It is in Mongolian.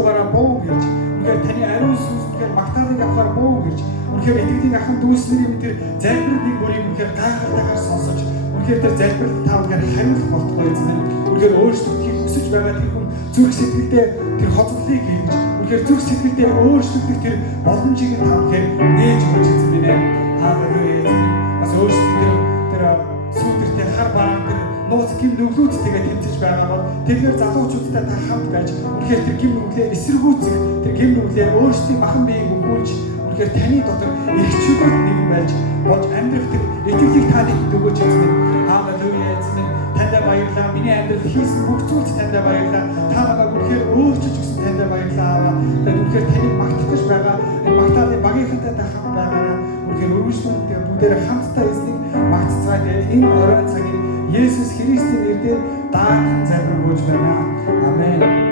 шуугаараа буу гэж. Үнэхээр таны ариун сүнс үнэхээр магтаалыг авахаар буу гэж. Үнэхээр итгэдэг ахын дүүснэрийн тэр залбирлыг бүрийг үнэхээр гайхалтайгаар сонсож үнэхээр тэр залбирал та үнэхээр хариулах болтугай эзэн. Үнэхээр өөрчлөлтийг хүсэж байгаа тэр хүн зүрх сэтгэлдээ тэр хоцлолыг хийж үнэхээр зүрх сэтгэлдээ өөрчлөгдөх тэр боломжийг та үнэхээр нээж өгч эзэн минь. Халелуя. Бас өөрчлөлт тэр сүйдэртэй хар бараан тэр нууц гим нүглүүдтэйгээ тэмцэж байгаа бол тэдгээр залуучуудтай та хамт байж үнэхээр тэр гим нүглээ эсэргүүцэх тэр гим нүглээ өөрсдийн махан биеийг өгүүлж үнэхээр таны дотор их чөлөөт нэгэн байж болж амьдрах тэр итгэлийг та нэгэд өгөөч эзэн. Халелуя эзэн. Тандаа баярлалаа. Миний амьдрал хийсэн бүх зүйлд тандаа баярлалаа. Та намайг үнэхээр өөрчилж өгсөн тандаа баярлалаа. Тэгээд үнэхээр таныг магтах гэж байгаа энэ магтаалын багийнхантай та хамт байгаараа үнэхээр өргөжлөлттэй бүгдээрээ хамтдаа эзнийг магтцгаая гэж энэ оройн цагийн Есүс Христийн нэрээр даатан залбирanгуйж байна. Амен.